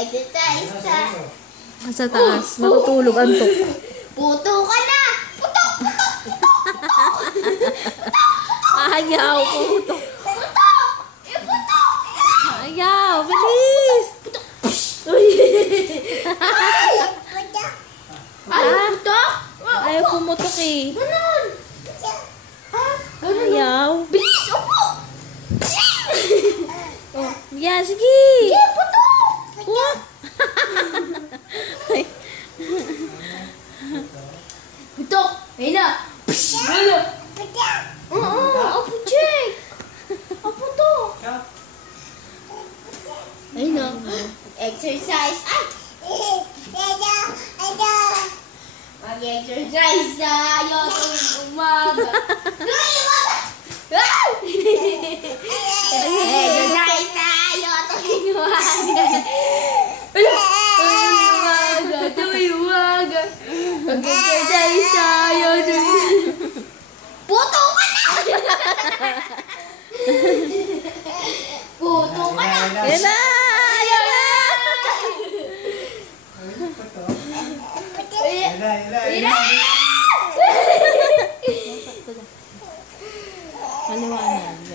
Exercise na. Sa taas, matutulog antok. Puto ka na! Putok! Ayaw, putok. Putok! Putok! Ayaw, bilis! Uy! Ay, putok! Ayaw pumutok eh. Ganun! Ayaw. Bilis! Upo! Yan, sige! Sige, putok! What? Putok! Ayun na! Ano? Oo, apo check! Apo to! Ayun na. Exercise! Ay! Mag-exercise tayo tuwing umaga. Exercise tayo tuwing umaga. Tuwing umaga. Mag-exercise tayo tuwing... Puto ka na! Puto ka na! Yan na! Yan na! Maliwanag.